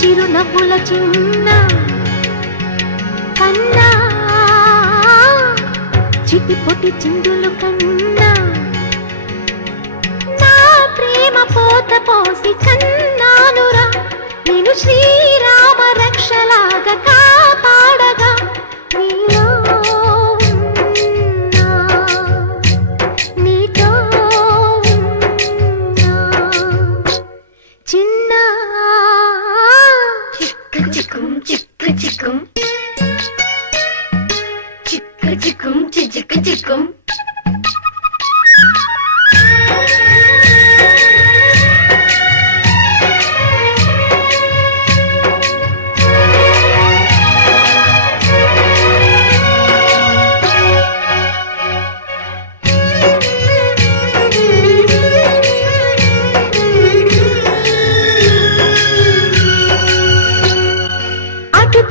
చిరు నవ్వుల చిన్న కన్నా చిటిపొటి చిందులు కన్నా నా ప్రేమ పోత పోసి కన్నానురా నేను శ్రీరామ రక్షలాగా కాపాడగా నీలో నీతో చిన్న చిక్కు చిక్కుం చిక్కు చిక్కుం చిక్కు చిక్కుం చిక్కు చిక్కుం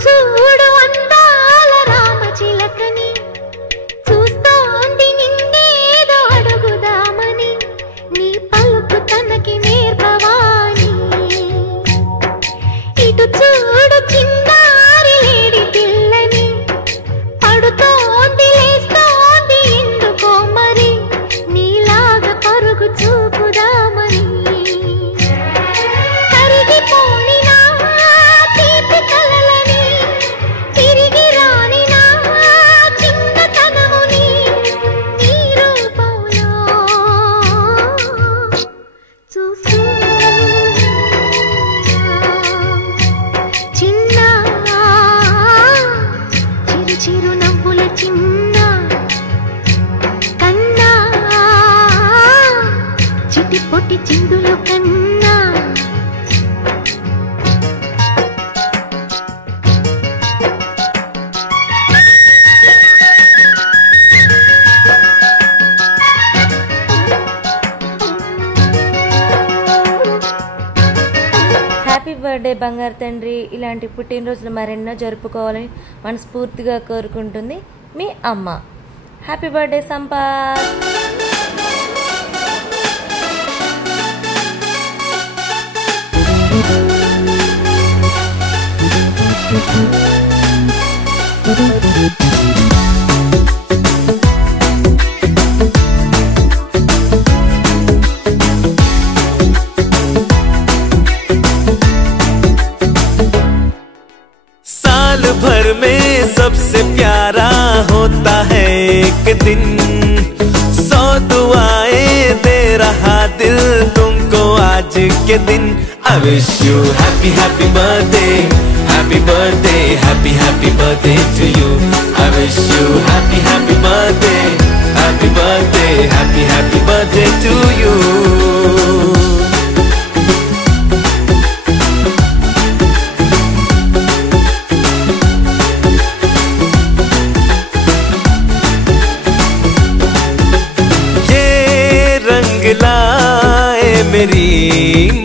చూడు అందాల రామచిలకని చూస్తోంది నిన్నేదో అడుగుదామని నీ పలుకు తనకి నేర్పవాని ఇటు చూడు చిన్నారి లేడి పిల్లని పడుతోంది లేస్తోంది ఎందుకో మరి నీలాగా పరుగు చూపుదామని కరిగిపోని నా తీపి కలలని తిరిగి రాని నా చిన్నతనముని నీ రూపంలో చూస్తూ చిన్న చిరు చిరు నవ్వుల చిన్న కన్నా చిటిపొటి చిందులు కన్నా హ్యాపీ బర్త్డే బంగారు తండ్రి. ఇలాంటి పుట్టినరోజులు మరెన్నో జరుపుకోవాలని మనస్ఫూర్తిగా కోరుకుంటుంది మీ అమ్మ. Happy birthday Sampath. साल भर में सबसे प्यारा होता है एक दिन, 100 दुआएं दे रहा दिल तुमको आज के दिन. I wish you happy happy birthday, happy birthday, happy happy birthday to you. I wish you happy happy birthday, happy birthday, happy happy birthday to you. लाए मेरी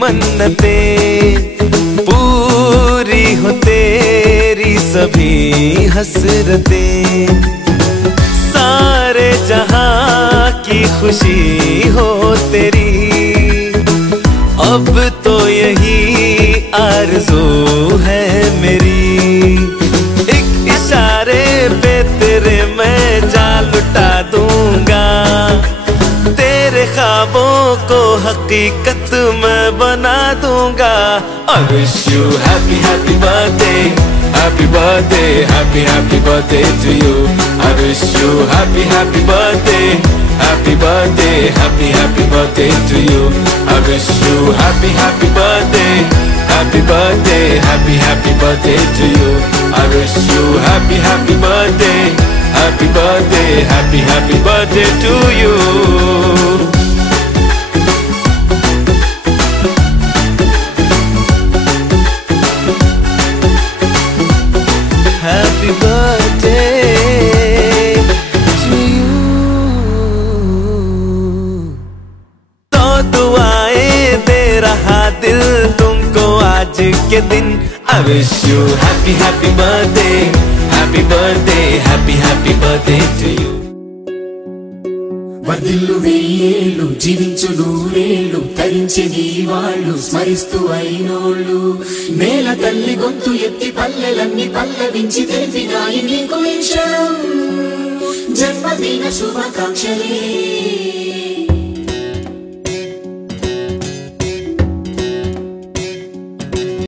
मन्नतें, पूरी हो तेरी सभी हसरतें. सारे जहां की खुशी हो तेरी, अब तो यही आरज़ू है मेरी. एक इशारे पे तेरे मैं जाल लुटा दूंगा, तेरे ख्वाबों को हकीकत मैं बना दूंगा. I wish you happy happy birthday, happy birthday, happy happy birthday to you. I wish you happy happy birthday, happy birthday, happy happy birthday to you. I wish you happy happy birthday, happy birthday, happy happy birthday to you. I wish you happy happy birthday, happy birthday, happy happy birthday to you. Happy birthday to you. 100 दुआएं दे रहा दिल तुमको आज के दिन. I wish you happy happy birthday, happy birthday, happy happy birthday to you. వర్ధిల్లు వెయ్యేళ్ళు జీవించు నూరేళ్ళు తరించే నీ వాళ్ళు స్మరిస్తూ అయినోళ్ళు నేల తల్లి గొంతు ఎత్తి పల్లెలన్నీ పల్లవించి తెలిపినాయి నీకు ఈ క్షణం జన్మదిన శుభాకాంక్షలే